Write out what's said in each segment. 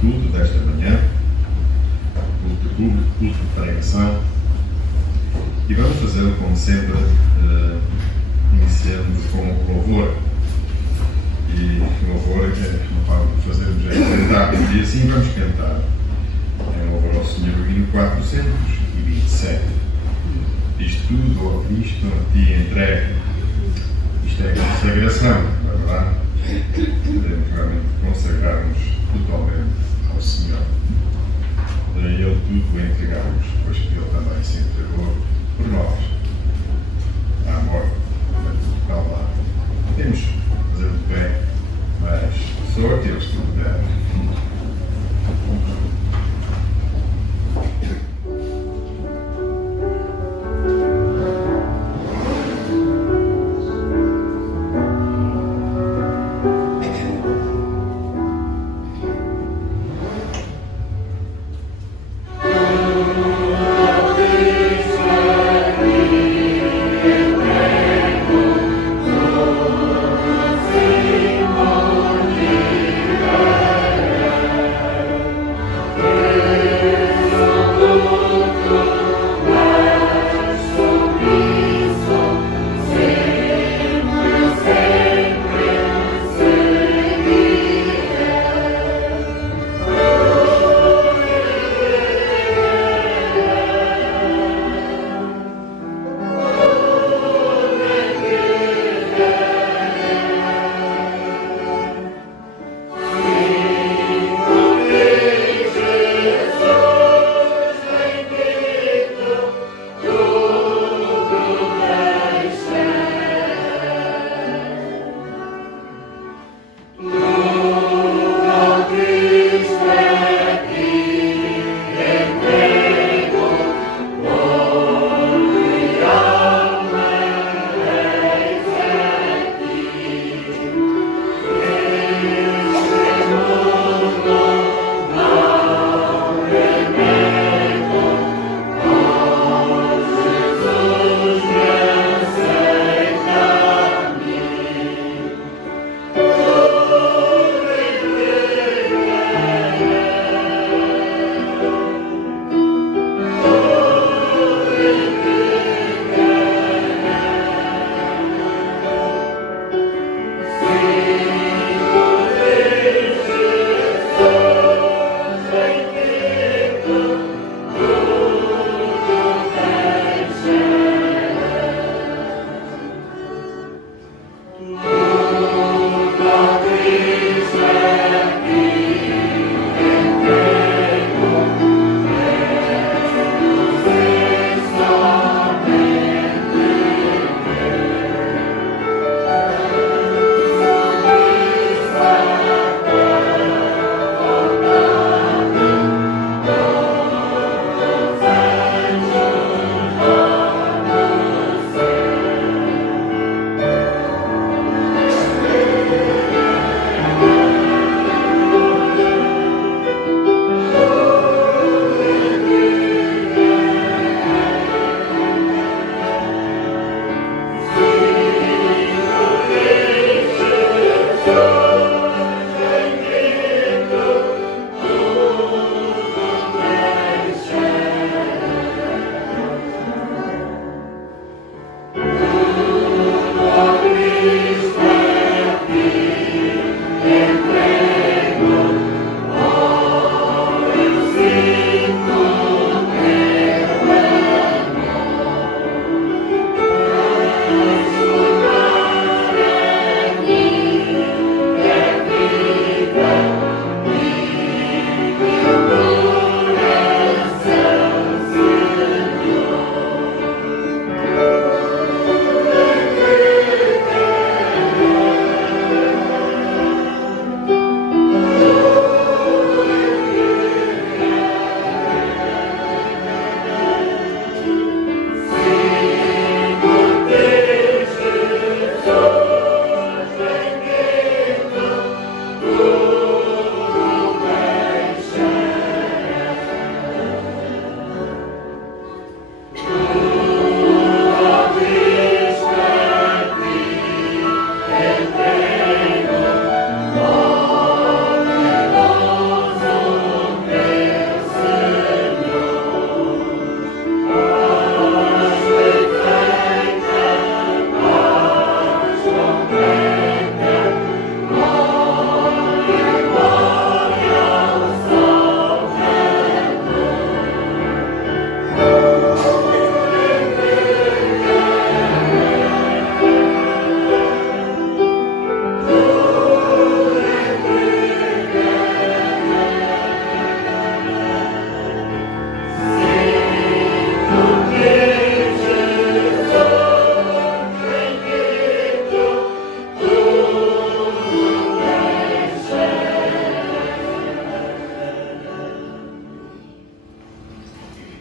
culto desta manhã, culto público, culto de pregação, e vamos fazê-lo como sempre, iniciando com o louvor. E o louvor é uma forma de fazermos é cantar, e assim vamos cantar. É um louvor ao Senhor, hino 427. Diz tudo, ó Cristo, a ti entregue. Isto é a consagração, não é verdade? Podemos realmente consagrar-nos totalmente ao Senhor. A Ele tudo entregamos, pois que Ele também se entregou por nós, à morte, na Calvário. Temos que fazer de pé, mas sorte eles que puderem.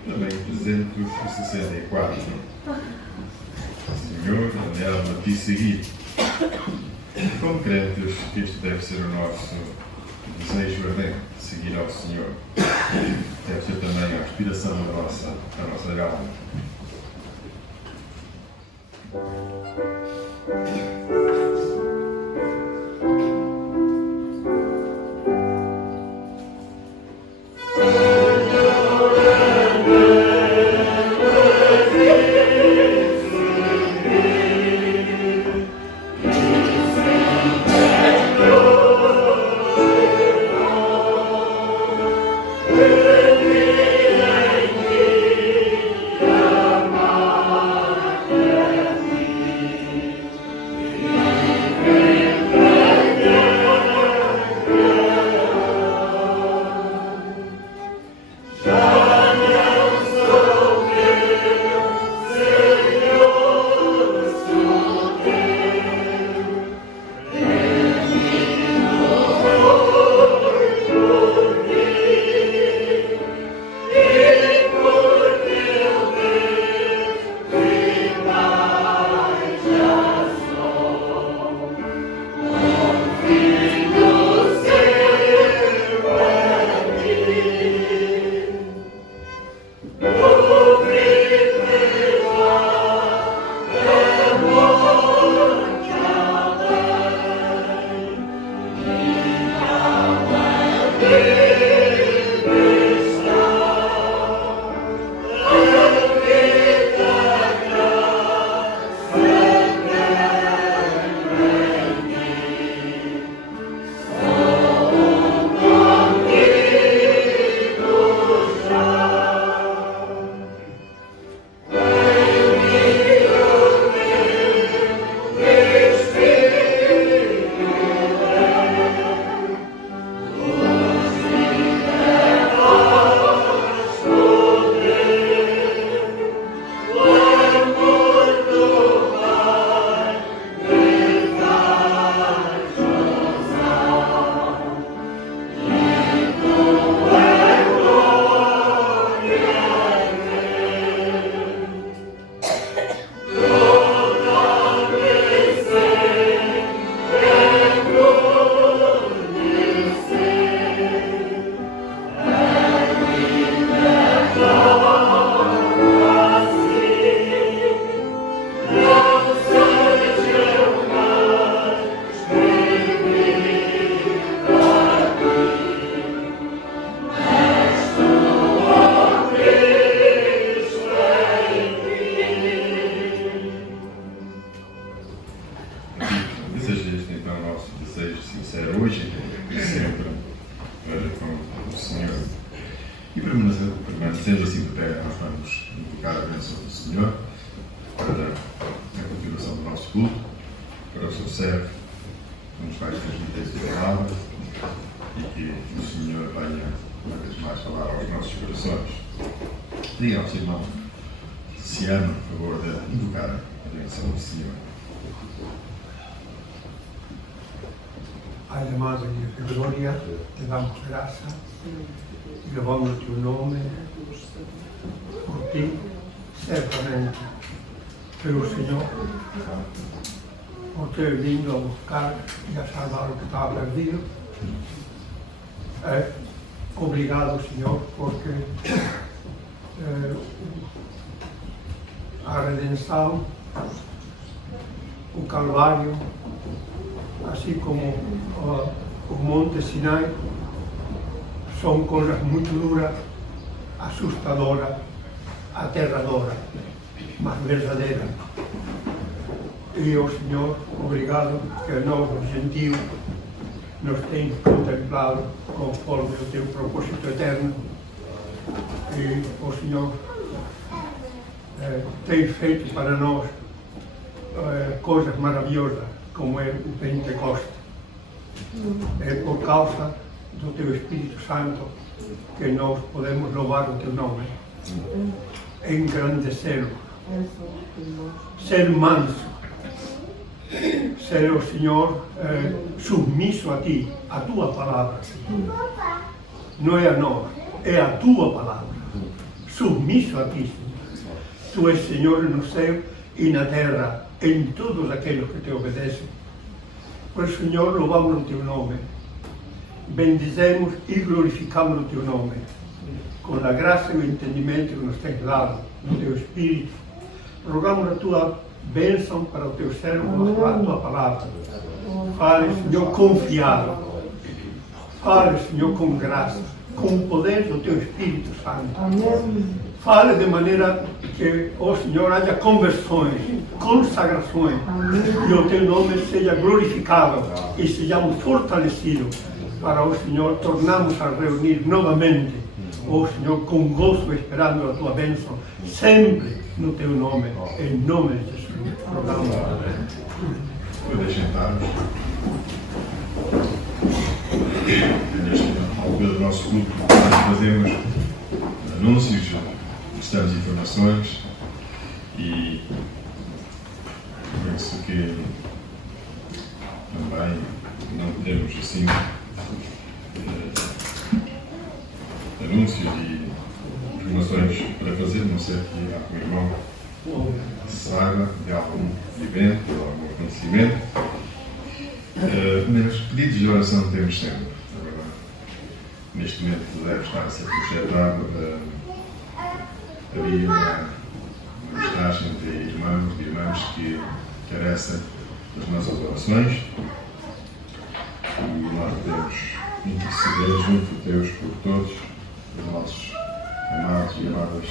também 364. Senhor, anela-te seguir. Como crentes, este deve ser o nosso desejo ardente, seguir ao Senhor. Deve ser também a aspiração da nossa alma. Permanecendo assim de pé, nós vamos invocar a bênção do Senhor para a continuação do nosso culto, para o seu servo, que nos vai transmitir esta palavra e que o Senhor venha uma vez mais falar aos nossos corações. Diga ao seu irmão, se ama, por favor, de invocar a bênção do Senhor. Pai amado e de glória, te damos graça e louvamos o teu nome por ti, certamente pelo Senhor, por ter vindo a buscar e a salvar o que estava perdido. Obrigado, Senhor, porque a redenção, o Calvário, assim como o Monte Sinai, são coisas muito duras, assustadoras, aterradoras, mas verdadeiras. E o Senhor, obrigado que nós, os gentios, nos tens contemplado conforme o teu propósito eterno. E o Senhor tem feito para nós coisas maravilhosas, como é o Pentecoste. É por causa do teu Espírito Santo que nós podemos louvar o teu nome, engrandecê-lo, ser manso, ser o Senhor submisso a ti, a tua palavra. Não é a nós, é a tua palavra. submisso a ti, Senhor. Tu és Senhor no céu e na terra, em todos aqueles que te obedecem. Pois, Senhor, louvamos o teu nome, bendizemos e glorificamos o teu nome, com a graça e o entendimento que nos tens dado no teu Espírito. Rogamos a tua bênção para o teu servo, a tua palavra. Fale, Senhor, confiado. Fale, Senhor, com graça, com o poder do teu Espírito Santo. Fale de maneira que, ó Senhor, haja conversões, consagrações, e o teu nome seja glorificado e sejamos fortalecidos para, ó Senhor, tornarmos a reunir novamente, ó Senhor, com gozo, esperando a tua bênção, sempre no teu nome, em nome de Jesus. Podem sentar-nos. Ao ver do nosso culto, nós fazemos anúncios, prestamos informações e penso que também não temos assim anúncios e informações para fazer, não sei que há um irmão que saiba de algum evento ou algum acontecimento. Mas pedidos de oração temos sempre. Agora, neste momento deve estar a ser projetado havia uma mensagem de irmãos e irmãs que carecem das nossas orações e nós podemos interceder junto de Deus por todos os nossos amados e amadas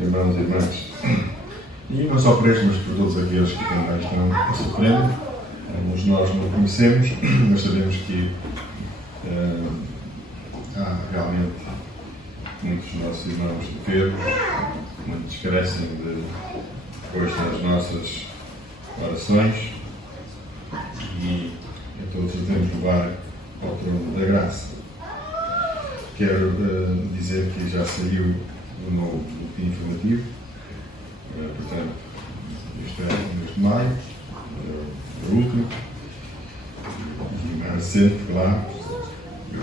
irmãos e irmãs. E não só por estes, mas por todos aqueles que também estão sofrendo. Alguns de nós não conhecemos, mas sabemos que há realmente muitos dos nossos irmãos enfermos, muitos carecem de força nas nossas orações e a todos devemos levar ao trono da graça. Quero dizer que já saiu o novo boletim informativo, portanto, este é o mês de maio, o último, e mais recente, claro, eu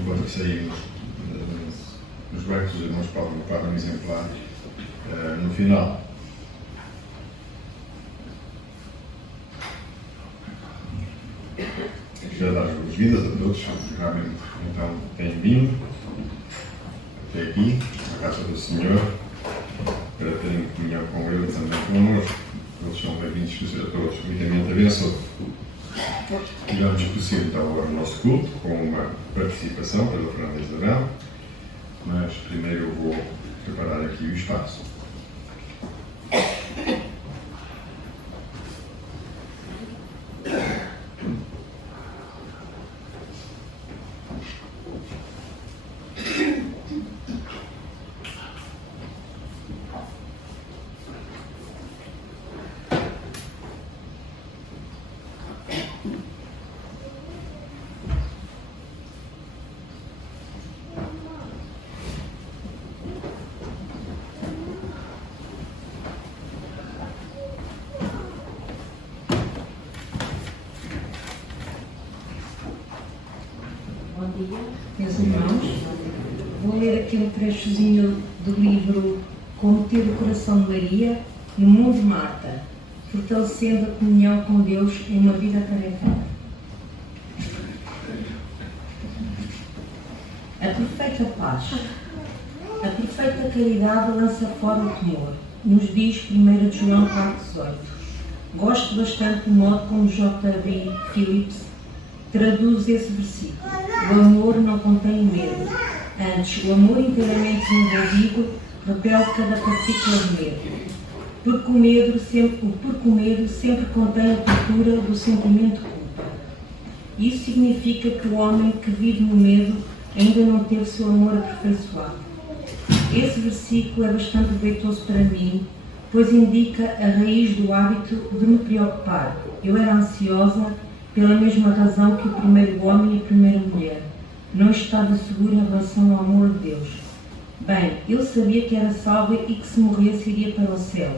enquanto saímos nos bancos, os irmãos podem um exemplar no final. Quero dar as boas-vindas a todos que realmente então têm vindo até aqui, à casa do Senhor, para terem comunhão com Ele também connosco. Todos são bem-vindos a todos, muitamente abençoados. E vamos prosseguir então agora o nosso culto com uma participação pela Fernanda Isabel, mas primeiro eu vou preparar aqui o espaço. Meus irmãos, vou ler aqui um trechozinho do livro Como Ter o Coração de Maria no Mundo de Marta, fortalecendo a comunhão com Deus em uma vida tarefada. A perfeita paz, a perfeita caridade lança fora o temor, nos diz 1 João 4,18. Gosto bastante do modo como J.B. Phillips traduz esse versículo. O amor não contém medo. Antes, o amor inteiramente desenvolvido repele cada partícula de medo. Porque o medo sempre contém a cultura do sentimento de culpa. Isso significa que o homem que vive no medo ainda não teve seu amor aperfeiçoado. Esse versículo é bastante proveitoso para mim, pois indica a raiz do hábito de me preocupar. Eu era ansiosa pela mesma razão que o primeiro homem e a primeira mulher. Não estava seguro em relação ao amor de Deus. Bem, eu sabia que era salva e que se morresse iria para o céu,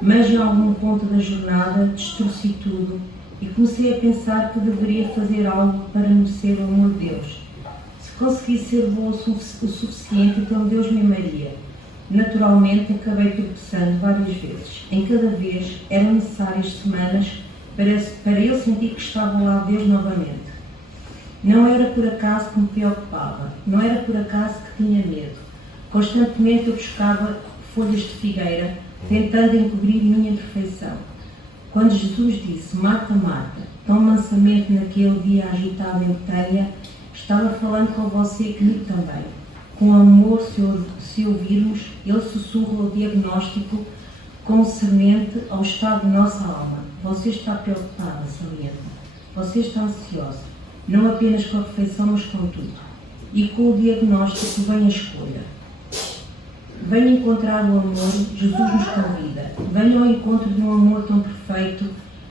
mas em algum ponto da jornada distorci tudo e comecei a pensar que deveria fazer algo para merecer o amor de Deus. Se consegui ser boa o suficiente, então Deus me amaria. Naturalmente, acabei tropeçando várias vezes. Em cada vez eram necessárias semanas para eu sentir que estava lá Deus novamente. Não era por acaso que me preocupava, não era por acaso que tinha medo. Constantemente eu buscava folhas de figueira, tentando encobrir minha imperfeição. Quando Jesus disse, Marta, Marta, tão mansamente naquele dia agitado em Betânia, estava falando com você e comigo também. Com amor, se ouvirmos, ele sussurra o diagnóstico concernente ao estado de nossa alma. Você está preocupada, salienta. Você está ansiosa. Não apenas com a perfeição, mas com tudo. E com o diagnóstico vem a escolha. Venha encontrar o amor, Jesus nos convida. Venha ao encontro de um amor tão perfeito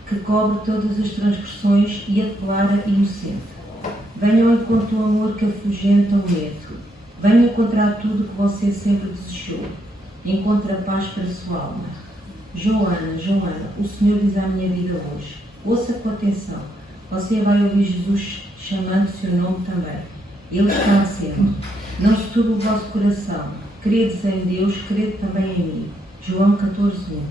que cobre todas as transgressões e a declara inocente. Venha ao encontro do amor que afugenta o medo. Venha encontrar tudo o que você sempre desejou. Encontre a paz para a sua alma. Joana, Joana, o Senhor diz à minha vida hoje. Ouça com atenção. Você vai ouvir Jesus chamando seu nome também. Ele está acima. Não se turbe o vosso coração. Credes em Deus, crede também em mim. João 14:1.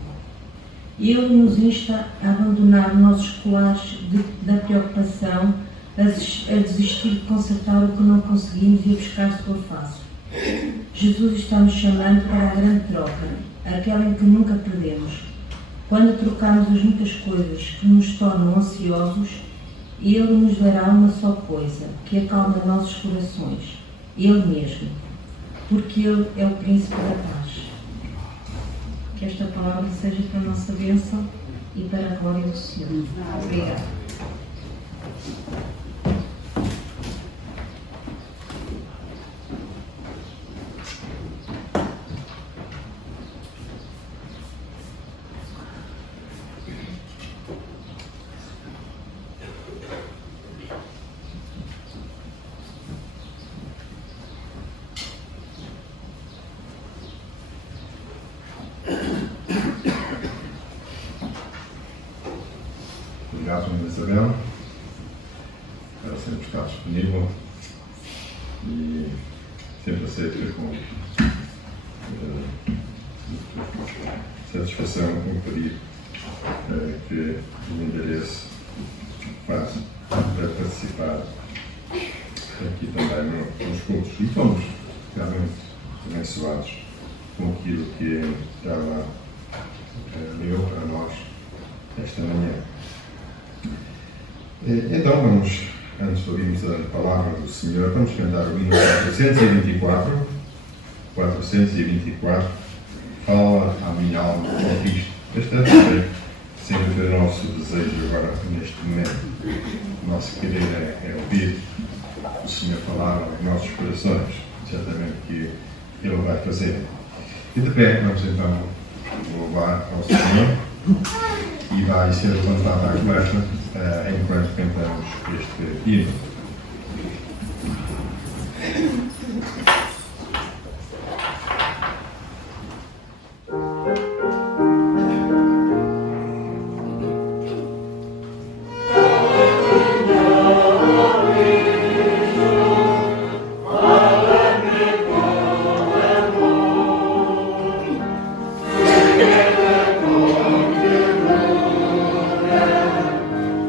Ele nos insta a abandonar nossos colares da preocupação, a desistir de consertar o que não conseguimos e a buscar sua face. Jesus está nos chamando para a grande troca, aquela em que nunca perdemos. Quando trocamos as muitas coisas que nos tornam ansiosos, Ele nos dará uma só coisa, que acalma nossos corações, Ele mesmo, porque Ele é o Príncipe da Paz. Que esta palavra seja para a nossa bênção e para a glória do Senhor. Obrigada. Obrigado, Ana Isabel. Ela sempre está disponível e sempre aceita com satisfação um pedido que o endereço faz para participar aqui também nos cultos. E fomos realmente abençoados com aquilo que ela leu para nós esta manhã. Então vamos, antes de ouvirmos a palavra do Senhor, vamos cantar o hino 424. 424, fala à minha alma com Cristo. Este é sempre o nosso desejo agora, neste momento. O nosso querer é ouvir o Senhor falar aos nossos corações, certamente que Ele vai fazer. E de pé, vamos então louvar ao Senhor e vai ser levantada a conversa enquanto cantamos este hino.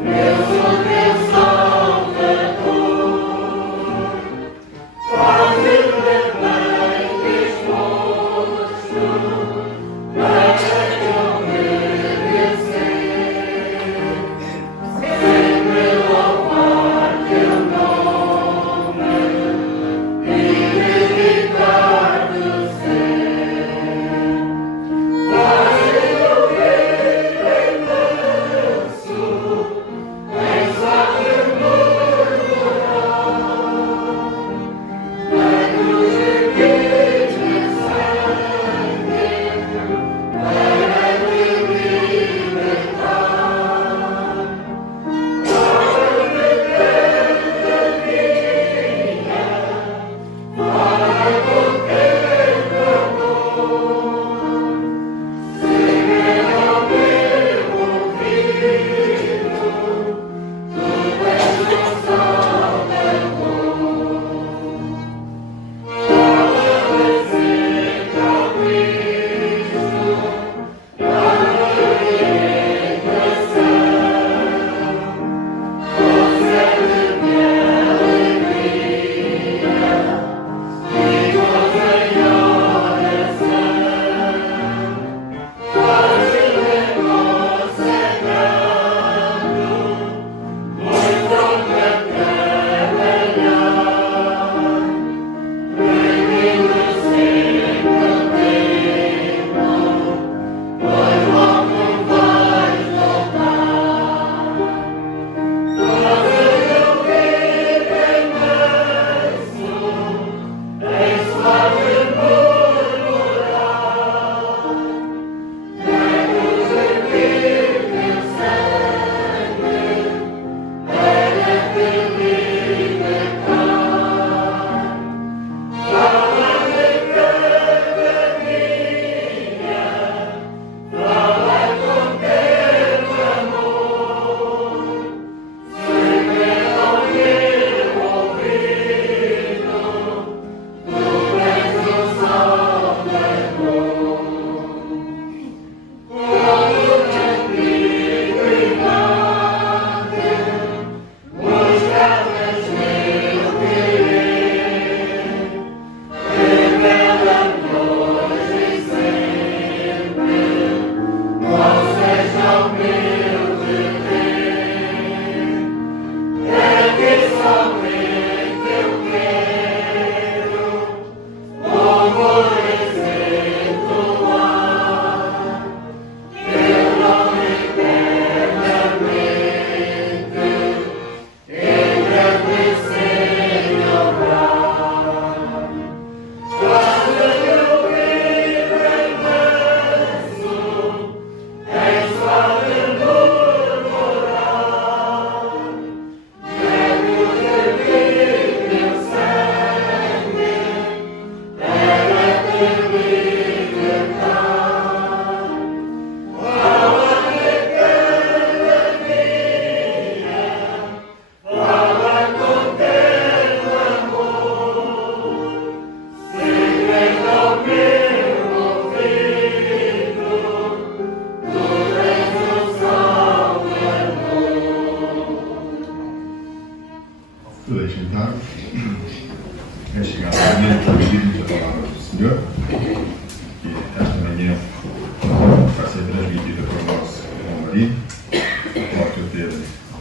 Eu sou teu salve. que esta manhã vai ser transmitida para o nosso irmão marido, após eu ter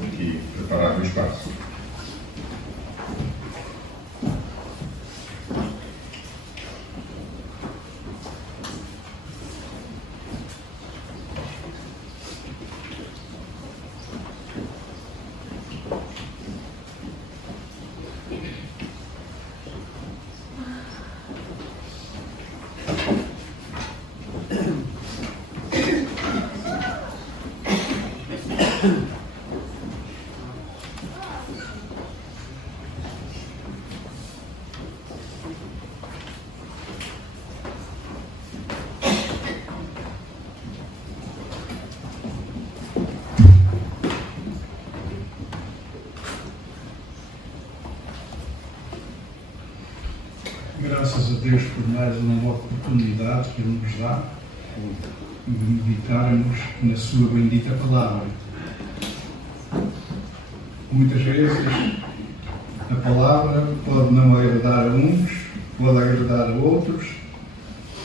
aqui preparado o espaço. Graças a Deus por mais uma oportunidade que Ele nos dá de meditarmos na Sua bendita palavra. Muitas vezes a palavra pode não agradar a uns, pode agradar a outros,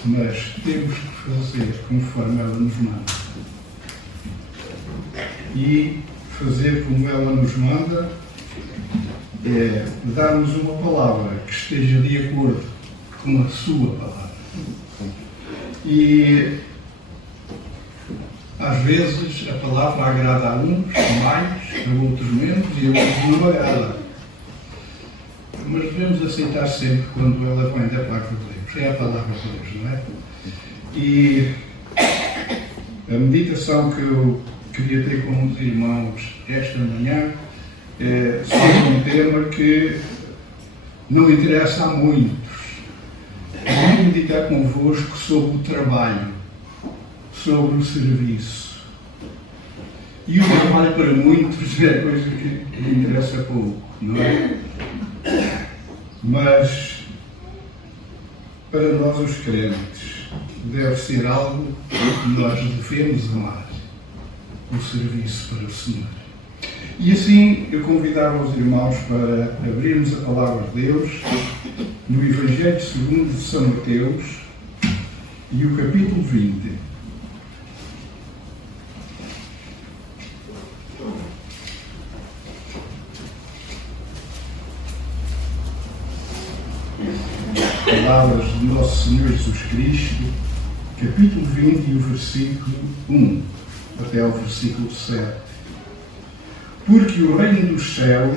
mas temos que fazer conforme ela nos manda. E fazer como ela nos manda é dar-nos uma palavra que esteja de acordo com a sua palavra. E às vezes a palavra agrada a uns mais, a outros menos e a outros não agrada. Mas devemos aceitar sempre quando ela vem da parte de Deus. É a palavra de Deus, não é? E a meditação que eu queria ter com os irmãos esta manhã é sobre um tema que não interessa a muitos. Vou meditar convosco sobre o trabalho, sobre o serviço. E o trabalho para muitos é coisa que interessa pouco, não é? Mas para nós os crentes deve ser algo que nós devemos amar, o serviço para o Senhor. E assim eu convidava os irmãos para abrirmos a palavra de Deus no Evangelho segundo de São Mateus e o capítulo 20. Palavras de nosso Senhor Jesus Cristo, capítulo 20 e o versículo 1 até ao versículo 7. Porque o reino dos céus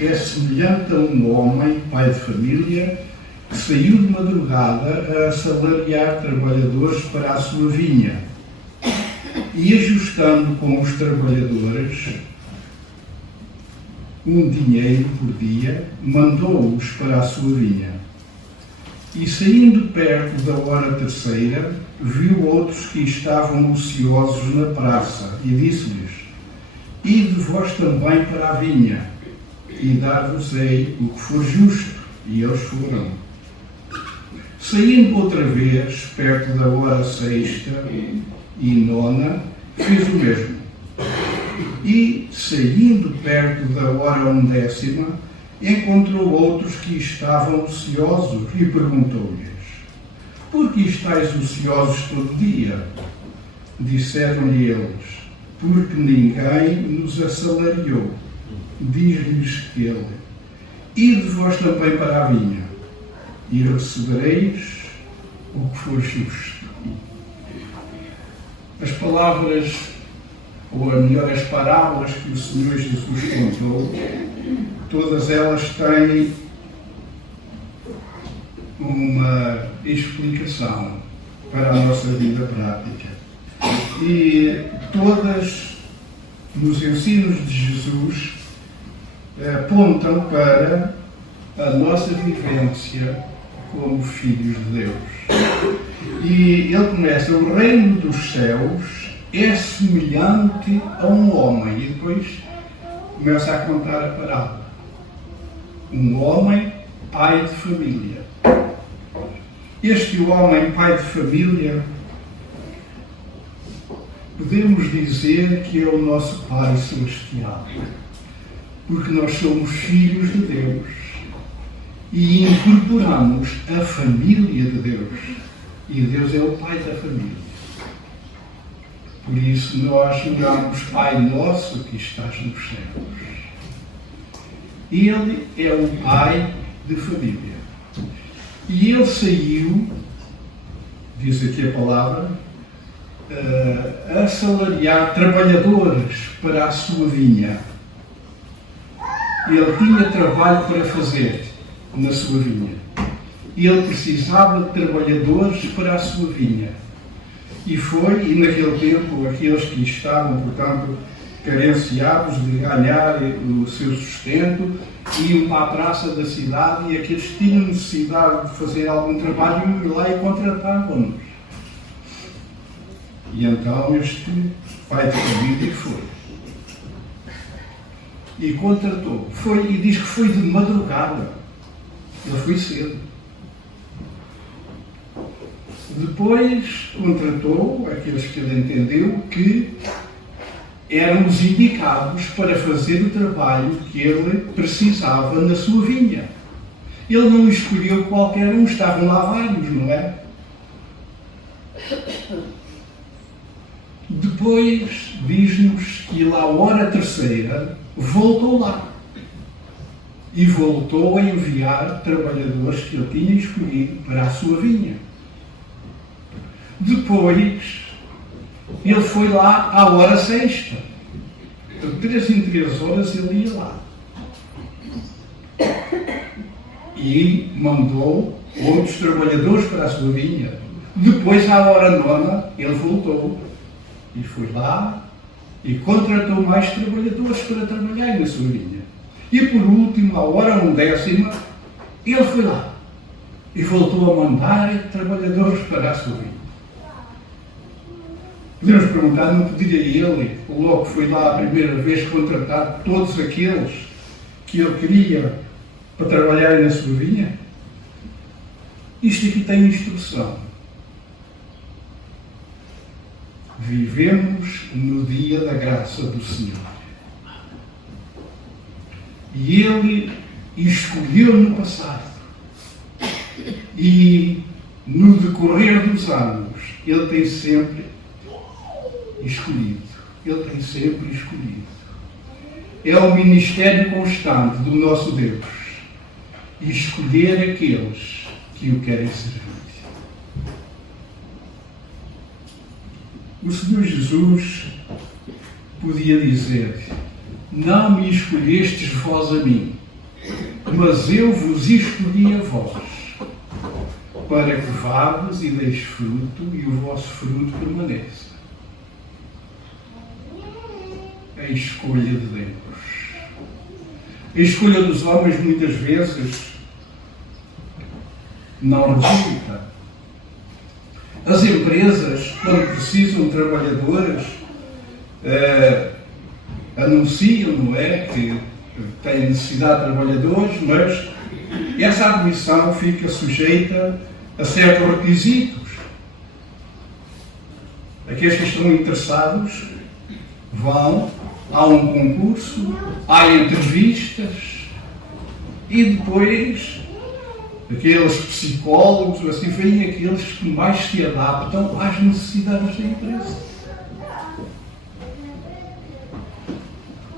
é semelhante a um homem, pai de família, que saiu de madrugada a assalariar trabalhadores para a sua vinha. E ajustando com os trabalhadores um dinheiro por dia, mandou-os para a sua vinha. E saindo perto da hora terceira, viu outros que estavam ociosos na praça e disse-lhes: Ide vós também para a vinha, e dar-vos-ei o que for justo. E eles foram. Saindo outra vez, perto da hora sexta e nona, fez o mesmo. E, saindo perto da hora 11ª, encontrou outros que estavam ociosos e perguntou-lhes: Por que estáis ociosos todo dia? Disseram-lhe eles: Porque ninguém nos assalariou. Diz-lhes ele: Ide vós também para a vinha, e recebereis o que for justo. As palavras, ou melhor, as parábolas que o Senhor Jesus contou, todas elas têm uma explicação para a nossa vida prática. E todas, nos ensinos de Jesus, apontam para a nossa vivência como filhos de Deus. E ele começa: o reino dos céus é semelhante a um homem. E depois começa a contar a parábola. Um homem, pai de família. Este homem, pai de família, podemos dizer que é o nosso Pai Celestial, porque nós somos filhos de Deus e incorporamos a família de Deus E Deus é o Pai da família. Por isso nós oramos: Pai nosso que estás nos céus. Ele é o pai de família. E ele saiu, diz aqui a palavra, a assalariar trabalhadores para a sua vinha. Ele tinha trabalho para fazer na sua vinha. Ele precisava de trabalhadores para a sua vinha. E naquele tempo, aqueles que estavam, portanto, carenciados de ganhar o seu sustento, iam para a praça da cidade, e aqueles que tinham necessidade de fazer algum trabalho iam lá e contratavam-nos. E então este pai de família foi. E contratou. E diz que foi de madrugada. Ele foi cedo. Depois contratou aqueles que ele entendeu que eram os indicados para fazer o trabalho que ele precisava na sua vinha. Ele não escolheu qualquer um, estavam lá vários, não é? Depois diz-nos que lá a hora terceira voltou lá. E voltou a enviar trabalhadores que ele tinha escolhido para a sua vinha. Depois, ele foi lá à hora sexta. De 3 em 3 horas ele ia lá. E mandou outros trabalhadores para a sua vinha. Depois, à hora 9, ele voltou. E foi lá e contratou mais trabalhadores para trabalhar na sua vinha. E por último, à hora 10, ele foi lá. E voltou a mandar trabalhadores para a sua vinha. Podemos perguntar, não podia ele, logo que foi lá a primeira vez, contratar todos aqueles que ele queria para trabalhar na sua vinha? Isto aqui tem instrução. Vivemos no dia da graça do Senhor. E Ele escolheu no passado. E no decorrer dos anos, Ele tem sempre escolhido. Ele tem sempre escolhido. É o ministério constante do nosso Deus. Escolher aqueles que o querem servir. O Senhor Jesus podia dizer: não me escolhestes vós a mim, mas eu vos escolhi a vós, para que vades e deis fruto e o vosso fruto permaneça. A escolha de Deus. A escolha dos homens muitas vezes não resulta. As empresas, quando precisam de trabalhadores, anunciam, não é, que têm necessidade de trabalhadores, mas essa admissão fica sujeita a certos requisitos. Aqueles que estão interessados vão, há um concurso, há entrevistas e depois aqueles psicólogos, assim, vêm aqueles que mais se adaptam às necessidades da empresa.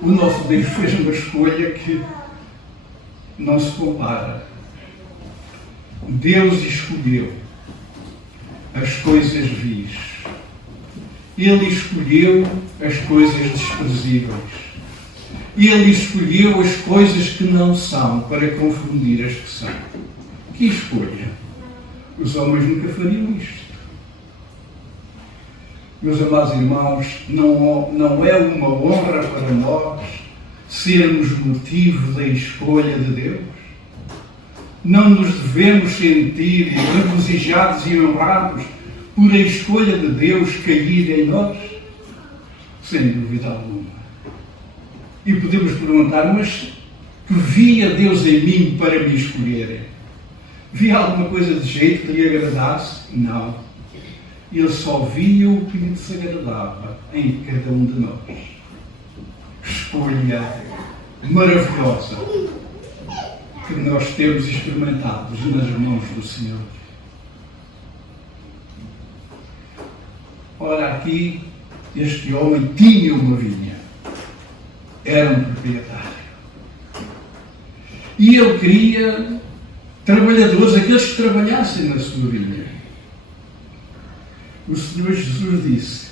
O nosso Deus fez uma escolha que não se compara. Deus escolheu as coisas vis. Ele escolheu as coisas desprezíveis. Ele escolheu as coisas que não são para confundir as que são. Que escolha? Os homens nunca fariam isto. Meus amados irmãos, não é uma honra para nós sermos motivo da escolha de Deus? Não nos devemos sentir regozijados e honrados por a escolha de Deus cair em nós? Sem dúvida alguma. E podemos perguntar, mas que via Deus em mim para me escolherem? Via alguma coisa de jeito que lhe agradasse? Não. Ele só via o que lhe desagradava em cada um de nós. Escolha maravilhosa que nós temos experimentados nas mãos do Senhor. Ora, aqui, este homem tinha uma vinha. Era um proprietário. E ele queria trabalhadores, aqueles que trabalhassem na sua vinha. O Senhor Jesus disse: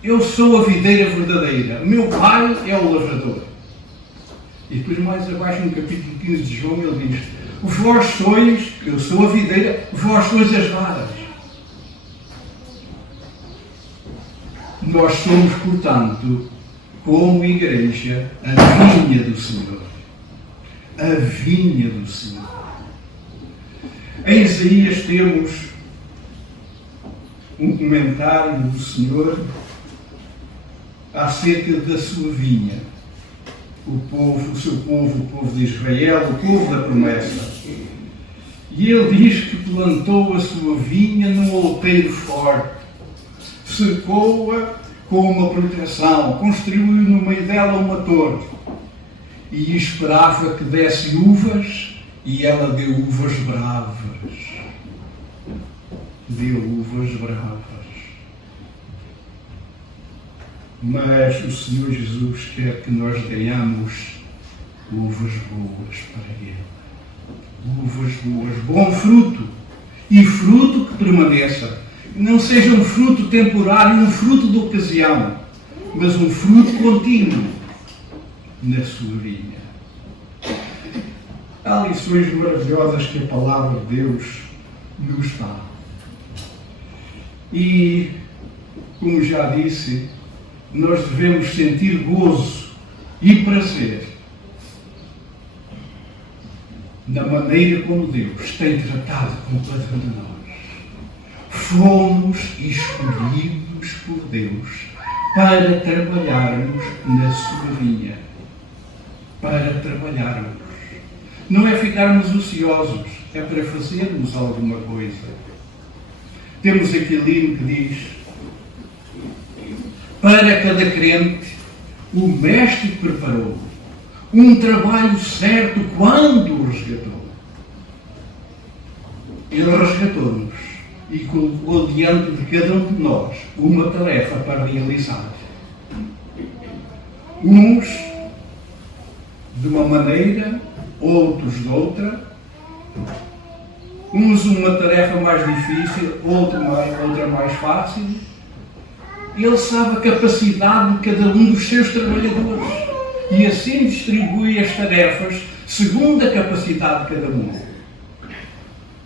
eu sou a videira verdadeira, meu pai é o lavrador. E depois mais abaixo no capítulo 15 de João ele diz: vós sois, eu sou a videira, vós sois as varas. Nós somos, portanto, como igreja, a vinha do Senhor. A vinha do Senhor. Em Isaías temos um comentário do Senhor acerca da sua vinha. O povo, o seu povo, o povo de Israel, o povo da promessa. E ele diz que plantou a sua vinha num outeiro forte, cercou-a com uma proteção, construiu no meio dela uma torre e esperava que desse uvas, e ela deu uvas bravas. Deu uvas bravas. Mas o Senhor Jesus quer que nós tenhamos uvas boas para Ele. Uvas boas, bom fruto. E fruto que permaneça. Não seja um fruto temporário, um fruto de ocasião, mas um fruto contínuo na sua vinha. Há lições maravilhosas que a palavra de Deus nos dá. E, como já disse, nós devemos sentir gozo e prazer na maneira como Deus tem tratado com cada um de nós. Fomos escolhidos por Deus para trabalharmos na sua vinha. Para trabalharmos. Não é ficarmos ociosos, é para fazermos alguma coisa. Temos aquele hino que diz: para cada crente, o Mestre preparou um trabalho certo quando o resgatou. Ele resgatou-nos e colocou diante de cada um de nós uma tarefa para realizar. Uns de uma maneira, outros de outra. Uns uma tarefa mais difícil, outra mais fácil. Ele sabe a capacidade de cada um dos seus trabalhadores e assim distribui as tarefas segundo a capacidade de cada um.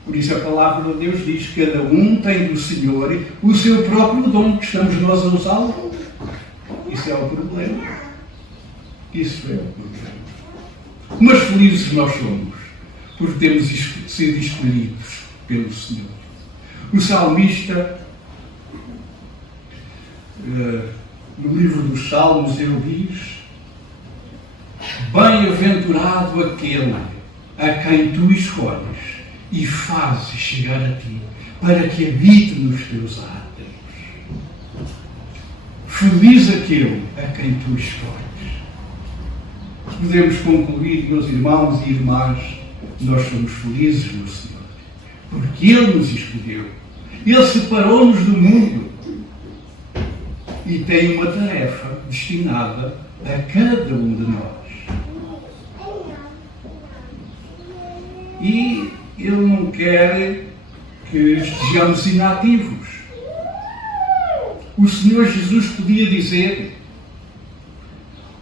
Por isso a palavra de Deus diz que cada um tem do Senhor o seu próprio dom, que estamos nós a usá-lo. Isso é o problema. Isso é o problema. Mas felizes nós somos, porque temos sido escolhidos pelo Senhor. O salmista, no livro dos Salmos, ele diz: bem-aventurado aquele a quem tu escolhes e fazes chegar a ti, para que habite nos teus átrios. Feliz aquele a quem tu escolhes. Podemos concluir, meus irmãos e irmãs, nós somos felizes no Senhor, porque Ele nos escolheu. Ele separou-nos do mundo e tem uma tarefa destinada a cada um de nós. E Ele não quer que estejamos inativos. O Senhor Jesus podia dizer: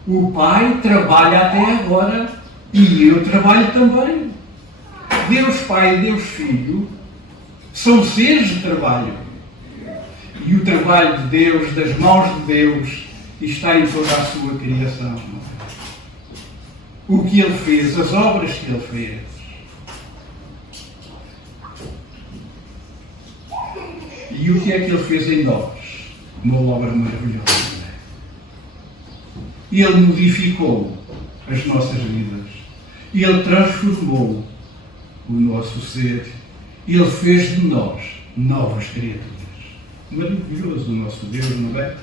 o Pai trabalha até agora e eu trabalho também. Deus Pai e Deus Filho são seres de trabalho. E o trabalho de Deus, das mãos de Deus, está em toda a sua criação. O que Ele fez, as obras que Ele fez. E o que é que Ele fez em nós? Uma obra maravilhosa. Ele modificou as nossas vidas. Ele transformou o nosso ser. Ele fez de nós novas criaturas. Maravilhoso o nosso Deus, não é?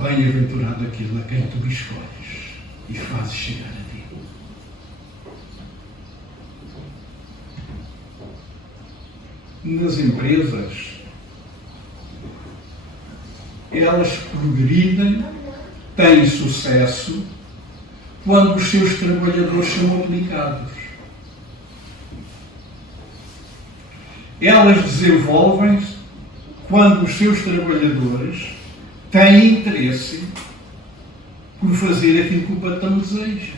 Bem-aventurado aquele a quem tu escolhes e fazes chegar a ti. Nas empresas, elas progridem, têm sucesso, quando os seus trabalhadores são aplicados. Elas desenvolvem-se quando os seus trabalhadores têm interesse por fazer aquilo que o patrão deseja.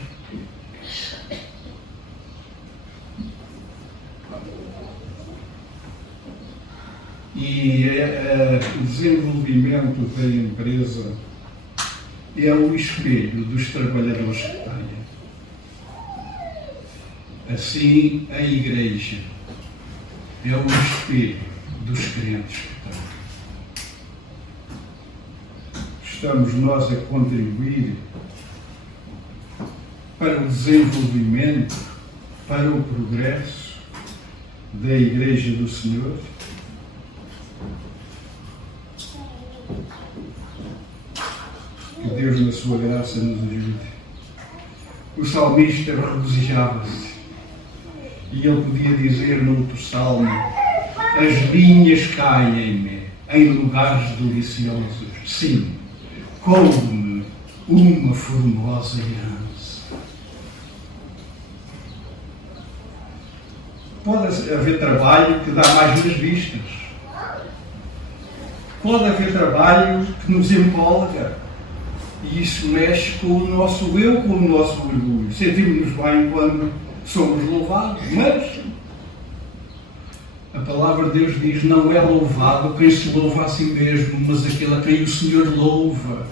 E o desenvolvimento da empresa é o espelho dos trabalhadores que têm. Assim, a Igreja é o espelho dos crentes que têm. Estamos nós a contribuir para o desenvolvimento, para o progresso da Igreja do Senhor. Que Deus, na sua graça, nos ajude. O salmista regozijava-se e ele podia dizer no outro salmo: as linhas caem-me em lugares deliciosos. Sim, como uma formosa herança. Pode haver trabalho que dá mais nas vistas. Pode haver trabalho que nos empolga. E isso mexe com o nosso eu, com o nosso orgulho. Sentimos-nos bem quando somos louvados, mas a palavra de Deus diz: não é louvado quem se louva a si mesmo, mas aquele a quem o Senhor louva.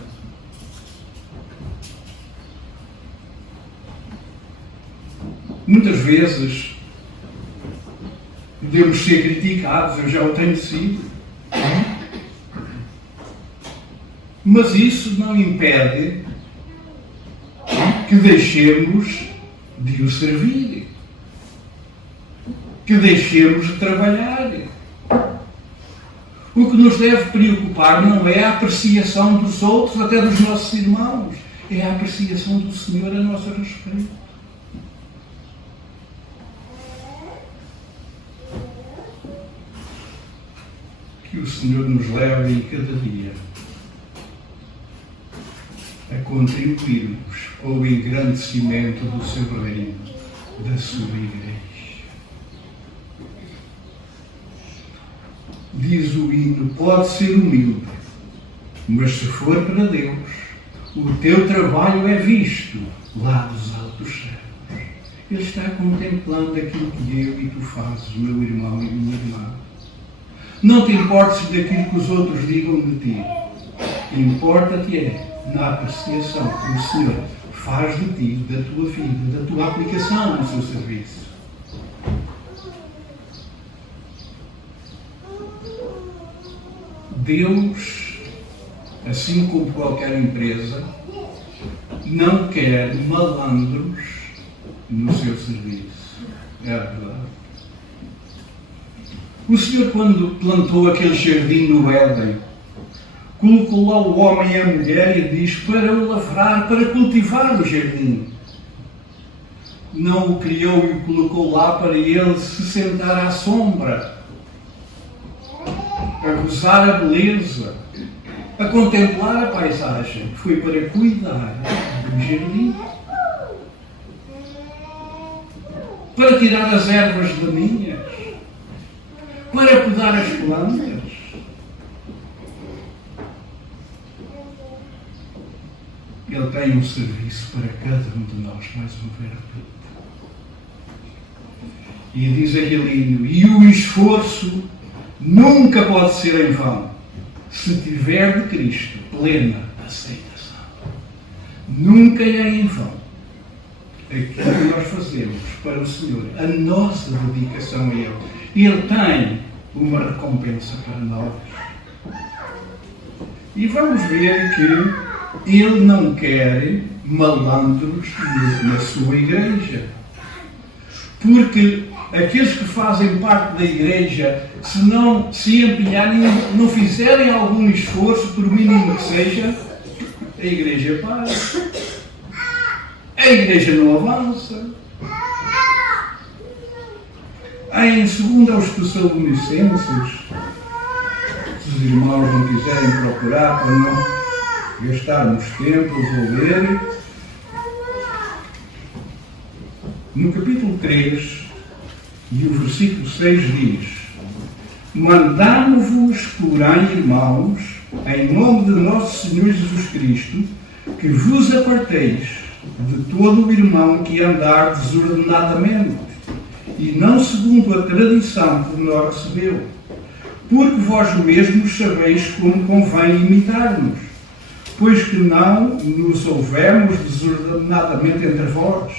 Muitas vezes podemos ser criticados, eu já o tenho sido. Mas isso não impede que deixemos de o servir, que deixemos de trabalhar. O que nos deve preocupar não é a apreciação dos outros, até dos nossos irmãos, é a apreciação do Senhor a nosso respeito. Que o Senhor nos leve em cada dia a contribuirmos para o engrandecimento do seu reino, da sua Igreja. Diz o hino: pode ser humilde, mas se for para Deus, o teu trabalho é visto lá dos altos céus. Ele está contemplando aquilo que eu e tu fazes, meu irmão e minha irmã. Não te importes daquilo que os outros digam de ti. Importa-te é na apreciação que o Senhor faz de ti, da tua vida, da tua aplicação no seu serviço. Deus, assim como qualquer empresa, não quer malandros no seu serviço. É verdade. O Senhor, quando plantou aquele jardim no Éden, colocou lá o homem e a mulher e diz: para o lavrar, para cultivar o jardim. Não o criou e o colocou lá para ele se sentar à sombra, a gozar a beleza, a contemplar a paisagem. Foi para cuidar do jardim, para tirar as ervas daninhas, para podar as plantas. Ele tem um serviço para cada um de nós, mais uma vez repito. E diz aquele hino: e o esforço nunca pode ser em vão, se tiver de Cristo plena aceitação. Nunca é em vão aquilo que nós fazemos para o Senhor, a nossa dedicação a Ele. Ele tem uma recompensa para nós. E vamos ver que Ele não quer malandros na sua Igreja. Porque aqueles que fazem parte da Igreja, se não se empenharem, não fizerem algum esforço, por mínimo que seja, a Igreja para. A Igreja não avança. Em 2 Tessalonicenses os irmãos não quiserem procurar para não gastarmos tempo, eu vou ler. No capítulo 3 e o versículo 6 diz: mandamo-vos, porém, irmãos, em nome de nosso Senhor Jesus Cristo, que vos aparteis de todo o irmão que andar desordenadamente, e não segundo a tradição que de nós recebeu, porque vós mesmos sabeis como convém imitar-nos, pois que não nos houvemos desordenadamente entre vós,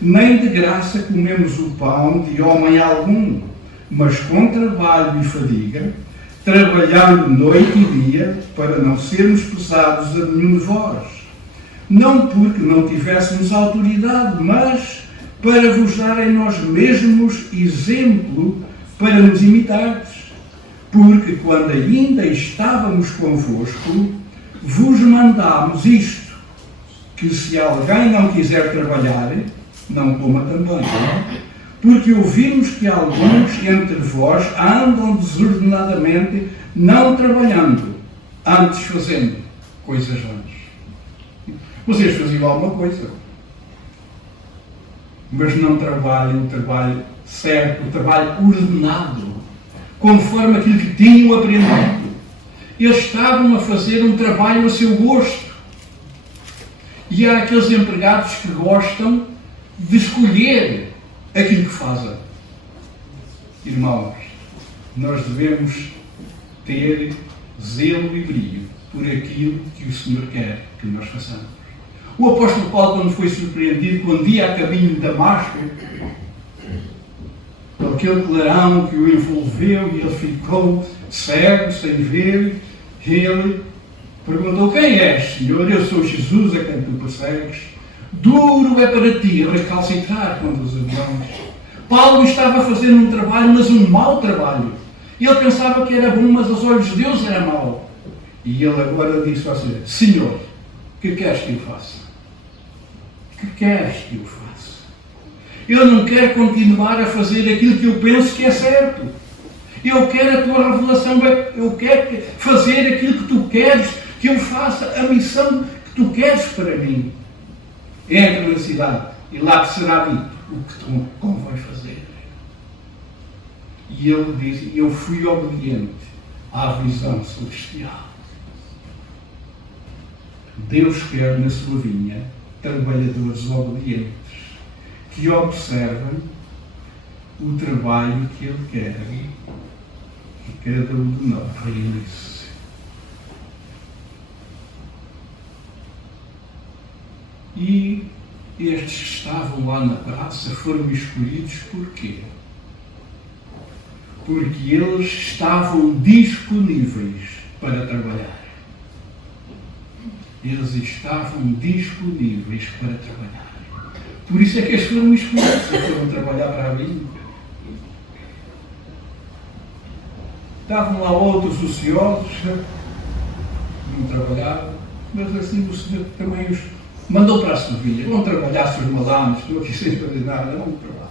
nem de graça comemos o pão de homem algum, mas com trabalho e fadiga, trabalhando noite e dia, para não sermos pesados a nenhum de vós. Não porque não tivéssemos autoridade, mas para vos dar em nós mesmos exemplo para nos imitardes. Porque quando ainda estávamos convosco, vos mandámos isto, que se alguém não quiser trabalhar, não coma também. Porque ouvimos que alguns entre vós andam desordenadamente, não trabalhando, antes fazendo coisas vãs. Vocês faziam alguma coisa, mas não trabalham o trabalho certo, o trabalho ordenado, conforme aquilo que tinham aprendido. Eles estavam a fazer um trabalho a seu gosto. E há aqueles empregados que gostam de escolher aquilo que fazem. Irmãos, nós devemos ter zelo e brilho por aquilo que o Senhor quer que nós façamos. O apóstolo Paulo, quando foi surpreendido, quando ia a caminho de Damasco, aquele clarão que o envolveu e ele ficou cego, sem ver, ele perguntou: quem és, Senhor? Eu sou Jesus a quem tu persegues. Duro é para ti recalcitrar contra os irmãos. Paulo estava a fazer um trabalho, mas um mau trabalho. Ele pensava que era bom, mas aos olhos de Deus era mau. E ele agora disse ao Senhor: Senhor, que queres que eu faça? Que queres que eu faça? Eu não quero continuar a fazer aquilo que eu penso que é certo. Eu quero a tua revelação, eu quero fazer aquilo que tu queres que eu faça, a missão que tu queres para mim. Entra na cidade e lá te será dito o que te convém fazer. E ele diz: eu fui obediente à visão celestial. Deus quer na sua vinha trabalhadores obedientes que observam o trabalho que Ele quer que cada um de nós realize. E estes que estavam lá na praça foram escolhidos porquê? Porque eles estavam disponíveis para trabalhar. Eles estavam disponíveis para trabalhar. Por isso é que eles foram escolhidos e foram trabalhar para a vinha. Estavam lá outros ociosos, não trabalhavam, mas assim o Senhor também os mandou para a sua vinha. Vão trabalhar seus malandros, estou aqui sem fazer nada, não trabalham.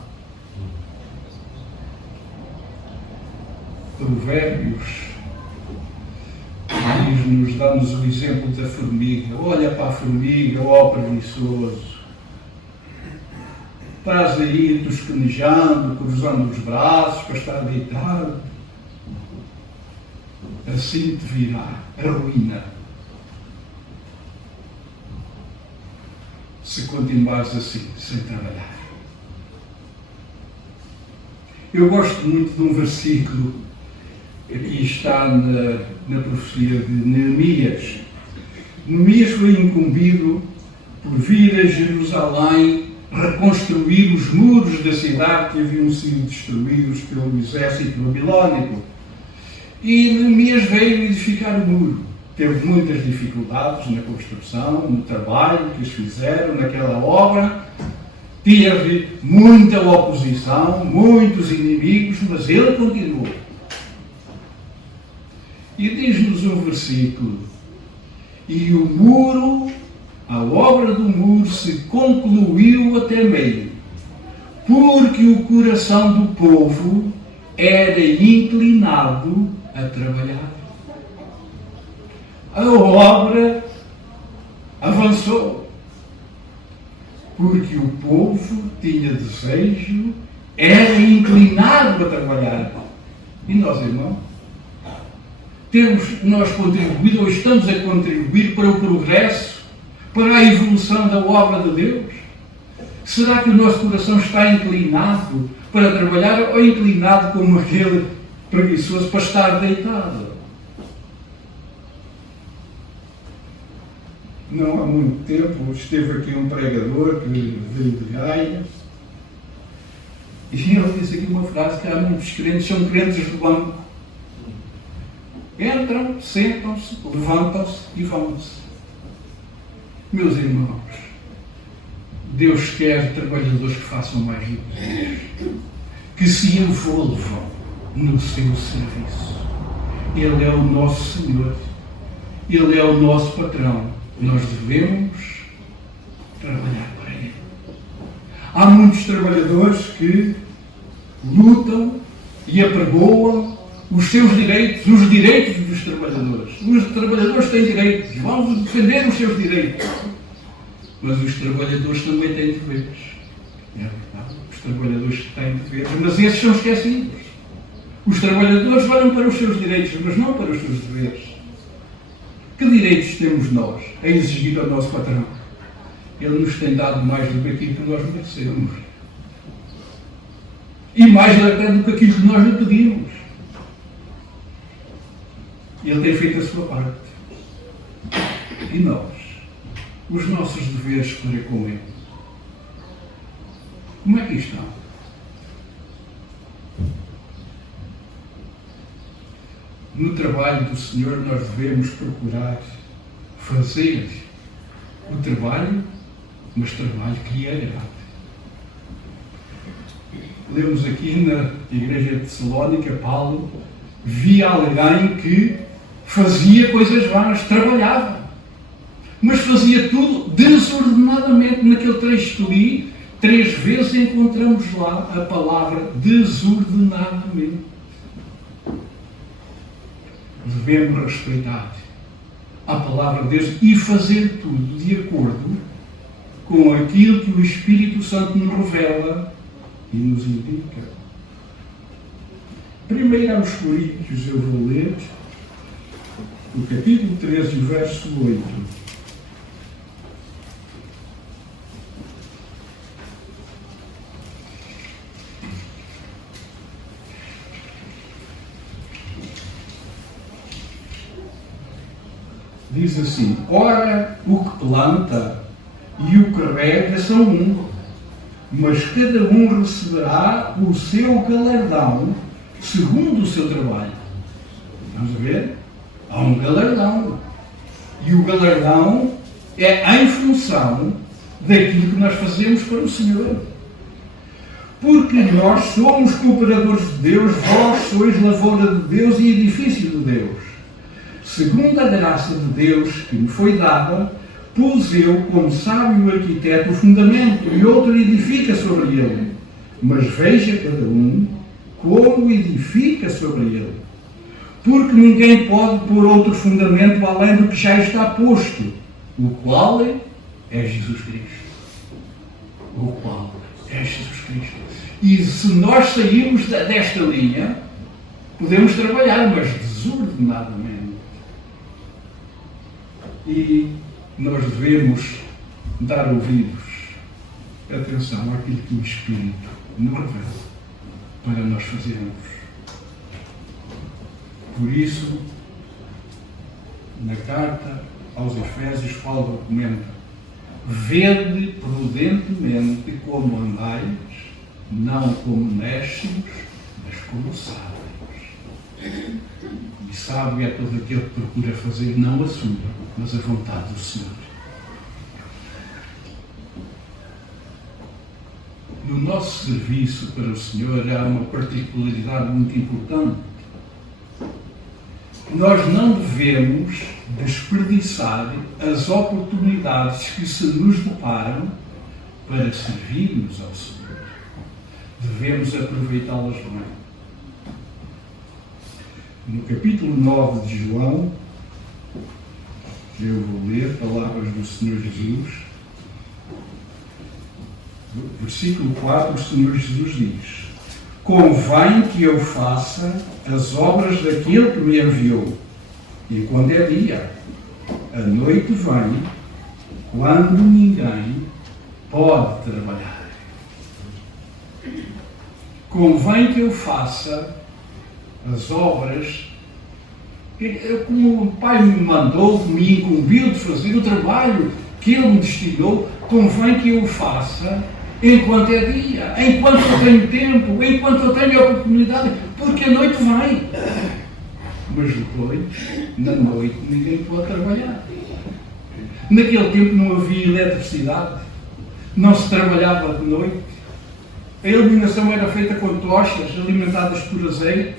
Provérbios diz-nos, dá-nos o exemplo da formiga. Olha para a formiga, ó preguiçoso. Estás aí tosquenejando, cruzando os braços para estar deitado. Assim te virá a ruína. Se continuares assim, sem trabalhar. Eu gosto muito de um versículo que aqui está na profecia de Neemias. Neemias foi incumbido por vir a Jerusalém reconstruir os muros da cidade que haviam sido destruídos pelo exército babilónico. E Neemias veio edificar o muro. Teve muitas dificuldades na construção, no trabalho que eles fizeram naquela obra. Teve muita oposição, muitos inimigos, mas ele continuou. E diz-nos um versículo: e o muro, a obra do muro se concluiu até meio, porque o coração do povo era inclinado a trabalhar. a obra avançou. Porque o povo tinha desejo, era inclinado a trabalhar. E nós, irmãos, temos nós contribuído ou estamos a contribuir para o progresso, para a evolução da obra de Deus? Será que o nosso coração está inclinado para trabalhar ou inclinado como aquele preguiçoso para estar deitado? Não há muito tempo esteve aqui um pregador que veio de Gaia e ele disse aqui uma frase que há muitos crentes, são crentes de banco. Entram, sentam-se, levantam-se e vão-se. Meus irmãos, Deus quer trabalhadores que façam mais do que se envolvam no seu serviço. Ele é o nosso Senhor. Ele é o nosso patrão. Nós devemos trabalhar para Ele. Há muitos trabalhadores que lutam e apregoam os seus direitos, os direitos dos trabalhadores. Os trabalhadores têm direitos, vão defender os seus direitos. Mas os trabalhadores também têm deveres. É verdade. Os trabalhadores têm deveres, mas esses são esquecidos. Os trabalhadores olham para os seus direitos, mas não para os seus deveres. Que direitos temos nós a exigir ao nosso patrão? Ele nos tem dado mais do que aquilo que nós merecemos. E mais até do que aquilo que nós lhe pedimos. Ele tem feito a sua parte. E nós? Os nossos deveres para com Ele. Como é que estão? No trabalho do Senhor nós devemos procurar fazer o trabalho, mas trabalho que lhe agrade. Lemos aqui na igreja de Tessalónica, Paulo via alguém que fazia coisas vãs, trabalhava, mas fazia tudo desordenadamente. Naquele trecho que li, 3 vezes encontramos lá a palavra desordenadamente. Devemos respeitar a palavra de Deus e fazer tudo de acordo com aquilo que o Espírito Santo nos revela e nos indica. Primeiro aos Coríntios eu vou ler o capítulo 13, verso 8. Diz assim: ora, o que planta e o que rega são um, mas cada um receberá o seu galardão segundo o seu trabalho. Vamos ver? Há um galardão. E o galardão é em função daquilo que nós fazemos para o Senhor. Porque nós somos cooperadores de Deus, vós sois lavoura de Deus e edifício de Deus. Segundo a graça de Deus que me foi dada, pus eu, como sábio arquiteto, o fundamento, e outro edifica sobre ele. Mas veja cada um como edifica sobre ele. Porque ninguém pode pôr outro fundamento além do que já está posto, o qual é Jesus Cristo. O qual é Jesus Cristo. E se nós sairmos desta linha, podemos trabalhar, mas desordenadamente. E nós devemos dar ouvidos, atenção àquilo que o Espírito nos revela para nós fazermos. Por isso, na carta aos Efésios, Paulo documenta: vede prudentemente como andais, não como necios, mas como sábios. E sábio é todo aquele que procura fazer não a sua, mas a vontade do Senhor. No nosso serviço para o Senhor há uma particularidade muito importante. Nós não devemos desperdiçar as oportunidades que se nos deparam para servirmos ao Senhor. Devemos aproveitá-las bem. No capítulo 9 de João, Eu vou ler palavras do Senhor Jesus. Versículo 4, o Senhor Jesus diz: convém que eu faça as obras daquele que me enviou, enquanto é dia. A noite vem, quando ninguém pode trabalhar. Convém que eu faça as obras como o Pai me mandou, me incumbiu de fazer o trabalho que Ele me destinou. Convém que eu faça enquanto é dia, enquanto eu tenho tempo, enquanto eu tenho oportunidade, porque a noite vai. Mas depois, na noite, ninguém pode trabalhar. Naquele tempo não havia eletricidade, não se trabalhava de noite, a iluminação era feita com tochas alimentadas por azeite.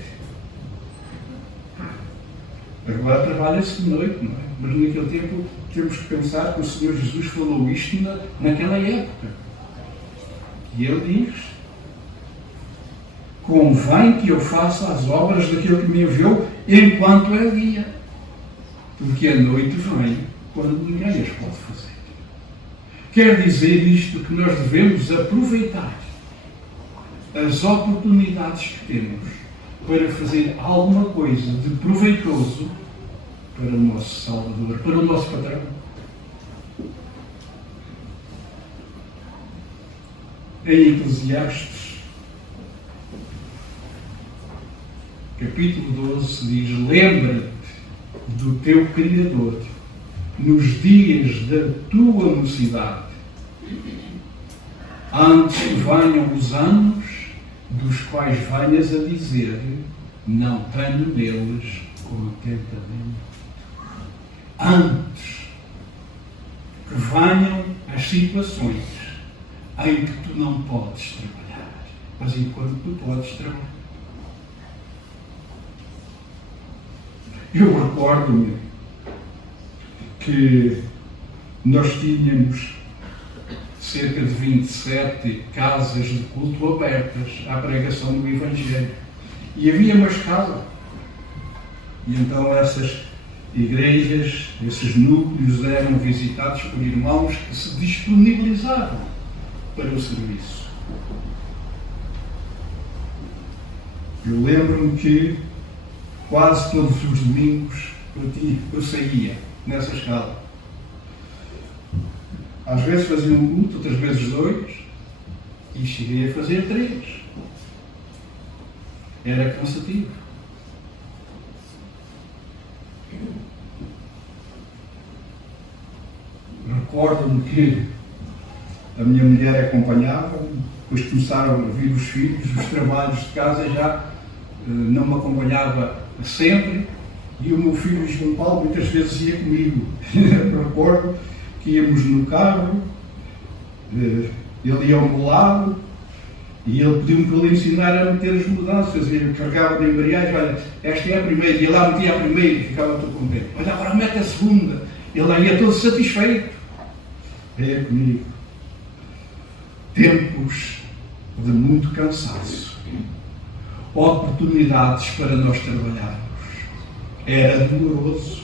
Agora trabalha-se de noite, não é? Mas naquele tempo temos que pensar que o Senhor Jesus falou isto naquela época. E Ele diz: convém que eu faça as obras daquele que me enviou enquanto é dia, porque a noite vem quando ninguém as pode fazer. Quer dizer isto que nós devemos aproveitar as oportunidades que temos para fazer alguma coisa de proveitoso para o nosso Salvador, para o nosso patrão. Em Eclesiastes, capítulo 12, diz: lembra-te do teu Criador nos dias da tua mocidade, antes que venham os anos dos quais venhas a dizer: não tenho neles contentamento. Antes que venham as situações em que tu não podes trabalhar, mas enquanto tu podes trabalhar. Eu recordo-me que nós tínhamos cerca de 27 casas de culto abertas à pregação do Evangelho. E havia uma escala. E então essas igrejas, esses núcleos eram visitados por irmãos que se disponibilizavam para o serviço. Eu lembro-me que quase todos os domingos eu saía nessa escala. Às vezes fazia um culto, outras vezes 2, e cheguei a fazer 3. Era cansativo. Recordo-me que a minha mulher acompanhava, depois começaram a vir os filhos, os trabalhos de casa já não me acompanhava sempre, e o meu filho João Paulo muitas vezes ia comigo. Recordo que íamos no carro, ele ia ao meu lado, e ele pediu-me para lhe ensinar a meter as mudanças. Ele carregava de embreagem: olha, esta é a primeira, e lá metia a primeira e ficava todo contente. Olha, agora mete a segunda. Ele aí ia todo satisfeito. É comigo. Tempos de muito cansaço, oportunidades para nós trabalharmos. Era doloroso.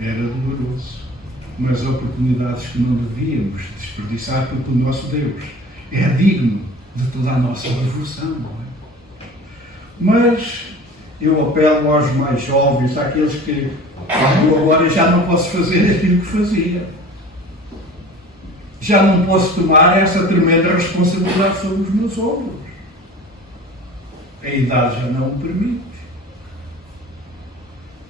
Era doloroso. Mas oportunidades que não devíamos desperdiçar, porque o nosso Deus é digno de toda a nossa devoção, não é? Mas eu apelo aos mais jovens, àqueles que eu agora já não posso fazer aquilo que fazia. Já não posso tomar essa tremenda responsabilidade sobre os meus ombros. A idade já não o permite.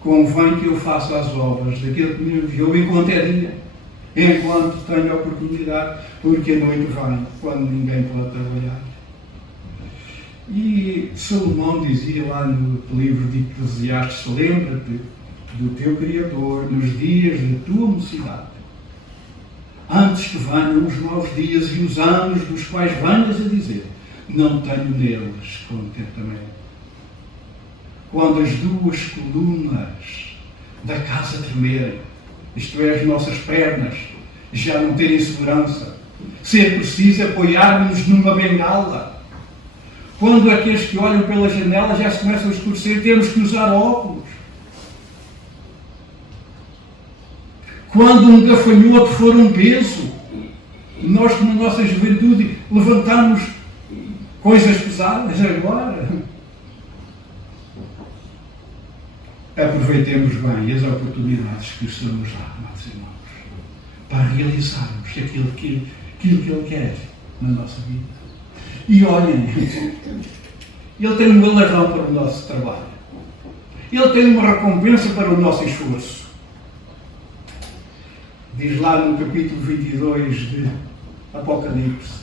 Convém que eu faça as obras daquele que me enviou enquanto é dia, enquanto tenho oportunidade, porque a noite vem quando ninguém pode trabalhar. E Salomão dizia lá no livro de Eclesiastes: lembra-te do teu Criador nos dias da tua mocidade, antes que venham os maus dias e os anos dos quais venhas a dizer: não tenho neles contentamento. Quando as duas colunas da casa tremerem, isto é, as nossas pernas já não terem segurança, ser preciso apoiar-nos numa bengala. Quando aqueles que olham pela janela já se começam a escurecer, temos que usar óculos. Quando um gafanhoto for um peso, nós que na nossa juventude levantamos coisas pesadas agora. Aproveitemos bem as oportunidades que o Senhor nos dá, amados irmãos, para realizarmos aquilo que Ele quer na nossa vida. E olhem, Ele tem um galardão para o nosso trabalho. Ele tem uma recompensa para o nosso esforço. Diz lá no capítulo 22 de Apocalipse: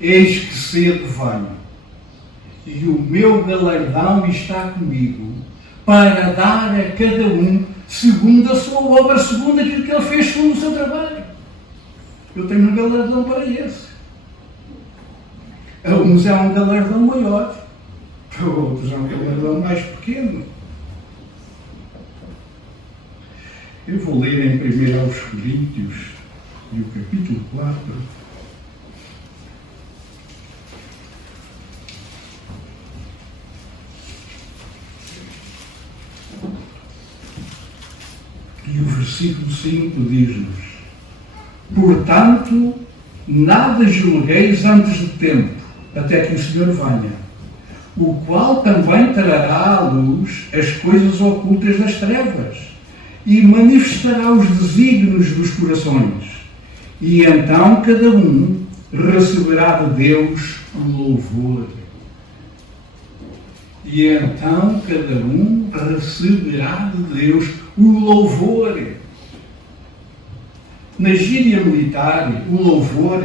eis que cedo venho, e o meu galardão está comigo, para dar a cada um segundo a sua obra, segundo aquilo que ele fez, segundo o seu trabalho. Eu tenho um galardão para esse. A uns é um galardão maior, para outros é um galardão mais pequeno. Eu vou ler em 1 aos Coríntios, no capítulo 4. E o versículo 5 diz-nos: portanto, nada julgueis antes do tempo, até que o Senhor venha, o qual também trará à luz as coisas ocultas das trevas, e manifestará os desígnios dos corações. E então cada um receberá de Deus o louvor. E então cada um receberá de Deus o louvor. Na gíria militar, o louvor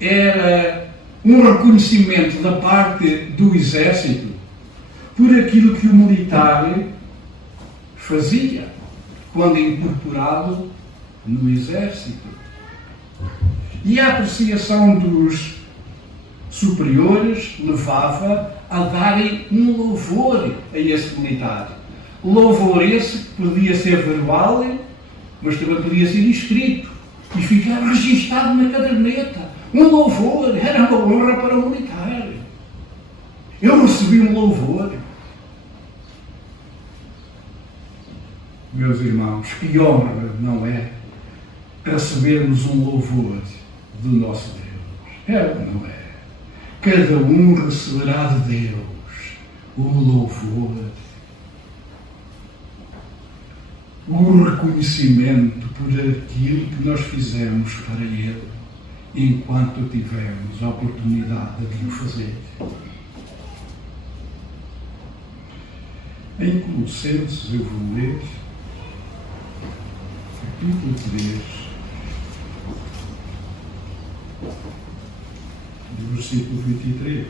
era um reconhecimento da parte do exército por aquilo que o militar fazia quando incorporado no exército. E a apreciação dos superiores levava a darem um louvor a esse militar. Louvor esse que podia ser verbal, mas também podia ser escrito e ficar registado na caderneta. Um louvor era uma honra para o militar. Eu recebi um louvor. Meus irmãos, que honra, não é? Recebermos um louvor do nosso Deus. É ou não é? Cada um receberá de Deus o louvor, o reconhecimento por aquilo que nós fizemos para Ele, enquanto tivemos a oportunidade de o fazer. Em Colossenses eu vou ler capítulo 3, do versículo 23.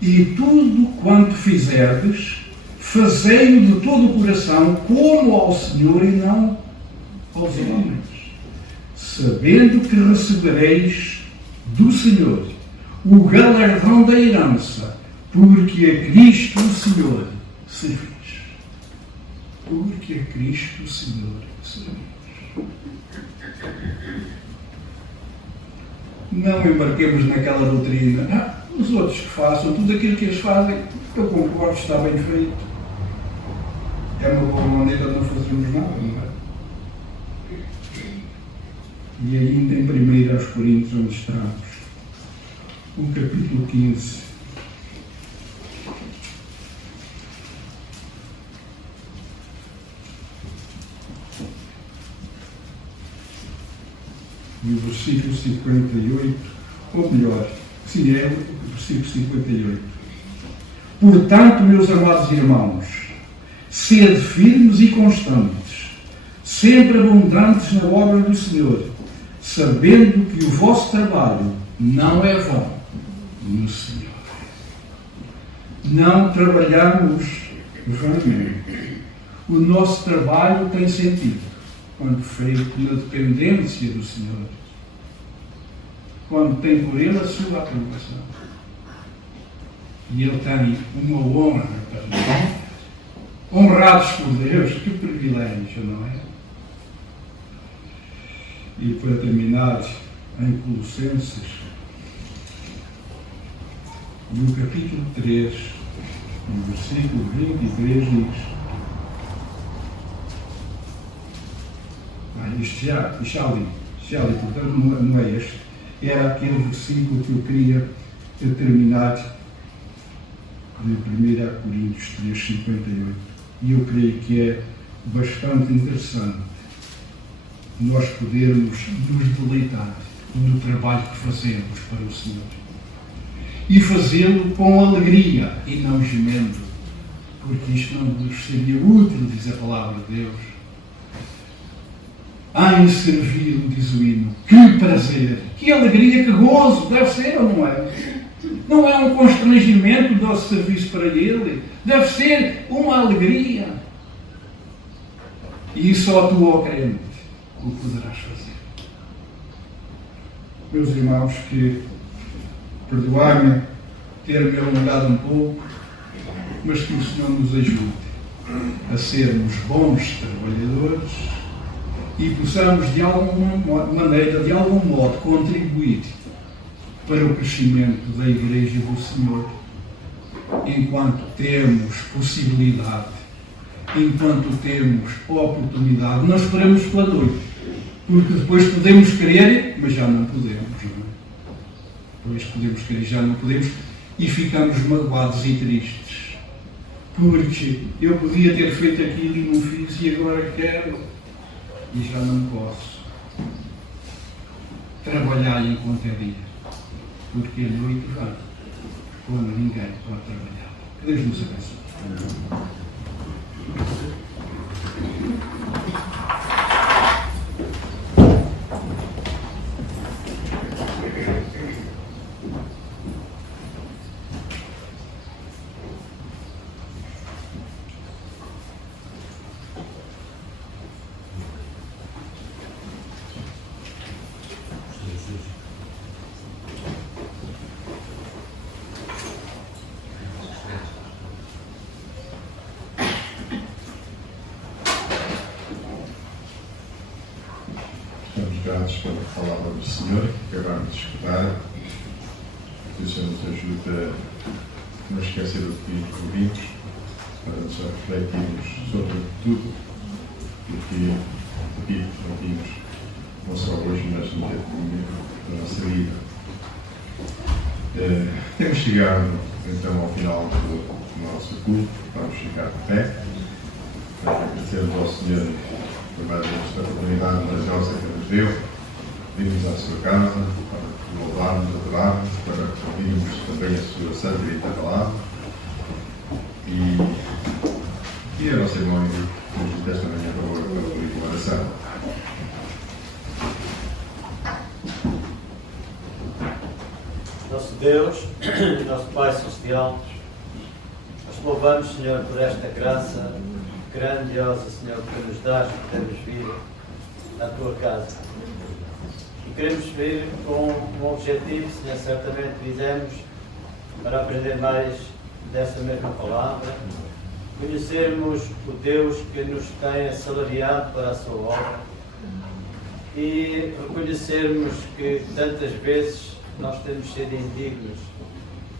E tudo quanto fizerdes, fazei-o de todo o coração, como ao Senhor e não aos homens, sabendo que recebereis do Senhor o galardão da herança, porque a Cristo o Senhor servis. Porque a Cristo o Senhor servis. Não embarquemos naquela doutrina. Os outros que façam, tudo aquilo que eles fazem, eu concordo, está bem feito. É uma boa maneira de não fazermos nada, não é? E ainda em 1 aos Coríntios, onde estamos, o capítulo 15. E o versículo 58, ou melhor, sim, é o versículo 58. Portanto, meus amados irmãos, sede firmes e constantes, sempre abundantes na obra do Senhor, sabendo que o vosso trabalho não é vão no Senhor. Não trabalhamos vãmente. O nosso trabalho tem sentido quando feito na dependência do Senhor, quando tem por Ele a sua aprovação. E Ele tem uma honra para nós. Honrados por Deus, que privilégio, não é? E para terminar, em Colossenses, no capítulo 3, no versículo 23, diz: Isto já li, portanto não é este. Era aquele versículo que eu queria terminar de 1 Coríntios 3:58. E eu creio que é bastante interessante nós podermos nos deleitar no trabalho que fazemos para o Senhor. E fazê-lo com alegria e não gemendo, porque isto não nos seria útil, diz a palavra de Deus. Em servi-lo, diz o hino, que prazer, que alegria, que gozo, deve ser ou não é? Não é um constrangimento do nosso serviço para Ele, deve ser uma alegria. E só tu, ó crente, o poderás fazer. Meus irmãos, que perdoai-me ter-me alongado um pouco, mas que o Senhor nos ajude a sermos bons trabalhadores e possamos de alguma maneira, de algum modo, contribuir para o crescimento da Igreja do Senhor, enquanto temos possibilidade, enquanto temos oportunidade. Nós esperamos pela noite, porque depois podemos querer, mas já não podemos. Não é? Depois podemos querer, já não podemos, e ficamos magoados e tristes, porque eu podia ter feito aquilo e não fiz, e agora quero, e já não posso. Trabalhar enquanto é dia, porque a noite vem, quando ninguém pode trabalhar. Que Deus nos abençoe. Estamos gratos pela palavra do Senhor que acabamos de escutar. Que o Senhor nos ajude a não esquecer o que ouvimos, para nos refletirmos sobre tudo o que aqui ouvimos, não só hoje, mas no decorrer da nossa vida. Temos chegado então ao final do nosso culto. Vamos ficar de pé para agradecermos ao Senhor por mais esta oportunidade maravilhosa que nos deu. Vimos à sua casa para louvarmos, adorarmos, para ouvirmos também a sua santa e bendita palavra. E a nossa irmã nos desta manhã para a oração. Nosso Deus e nosso Pai Celestial, nós louvamos, Senhor, por esta graça grandiosa, Senhor, que nos dás de podermos vir à Tua casa. E queremos vir com um objetivo, Senhor, certamente fizemos para aprender mais dessa mesma palavra, conhecermos o Deus que nos tem assalariado para a Sua obra e reconhecermos que tantas vezes nós temos sido indignos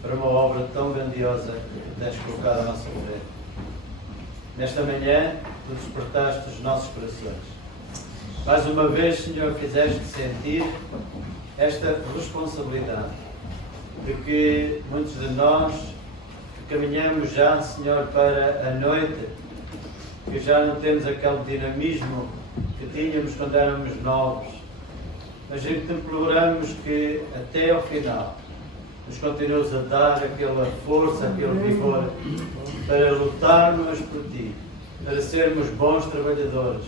para uma obra tão grandiosa que tens colocado à nossa frente. Nesta manhã, Tu despertaste os nossos corações. Mais uma vez, Senhor, fizeste sentir esta responsabilidade de que muitos de nós caminhamos já, Senhor, para a noite, que já não temos aquele dinamismo que tínhamos quando éramos novos, mas em que te imploramos que até ao final nos continues a dar aquela força, aquele vigor para lutarmos por Ti, para sermos bons trabalhadores,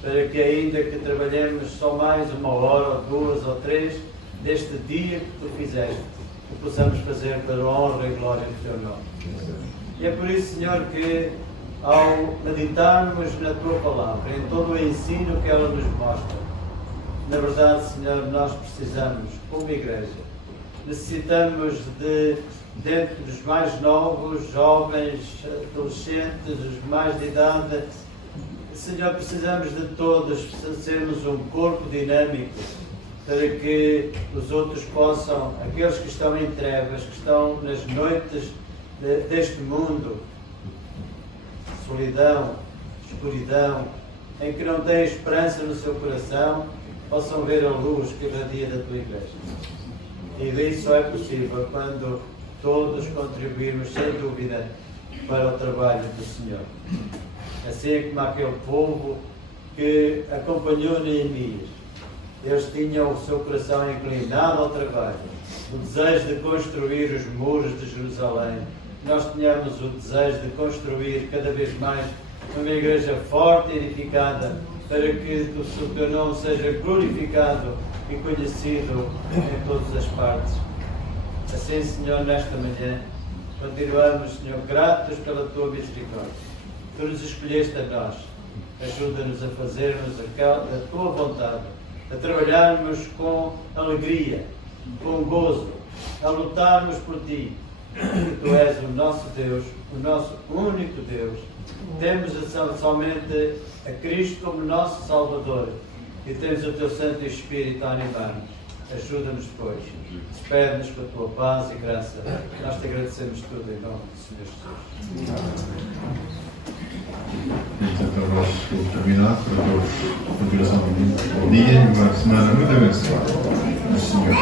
para que ainda que trabalhemos só mais 1 hora, ou 2 ou 3, deste dia que Tu fizeste, que possamos fazer para a honra e glória do Teu nome. E é por isso, Senhor, que ao meditarmos na Tua palavra, em todo o ensino que ela nos mostra, na verdade, Senhor, nós precisamos, como igreja, necessitamos de, dentro dos mais novos, jovens, adolescentes, os mais de idade, Senhor, precisamos de todos sermos um corpo dinâmico para que os outros possam, aqueles que estão em trevas, que estão nas noites deste mundo, solidão, escuridão, em que não têm esperança no seu coração, possam ver a luz que irradia da tua igreja. E isso é possível quando todos contribuirmos, sem dúvida, para o trabalho do Senhor. Assim como aquele povo que acompanhou Neemias. Eles tinham o seu coração inclinado ao trabalho, o desejo de construir os muros de Jerusalém. Nós tínhamos o desejo de construir cada vez mais uma igreja forte e edificada, para que o teu nome seja glorificado e conhecido em todas as partes. Assim, Senhor, nesta manhã, continuamos, Senhor, gratos pela tua misericórdia. Tu nos escolheste a nós. Ajuda-nos a fazermos a tua vontade, a trabalharmos com alegria, com gozo, a lutarmos por ti. Tu és o nosso Deus, o nosso único Deus. Temos somente a Cristo como nosso Salvador e temos o teu Santo Espírito a animar-nos. Ajuda-nos, pois. Despede-nos com a tua paz e graça. Nós te agradecemos tudo em nome do Senhor Jesus. Portanto, o nosso culto terminado. Para todos, continuação de um dia e uma semana muito abençoada. O Senhor.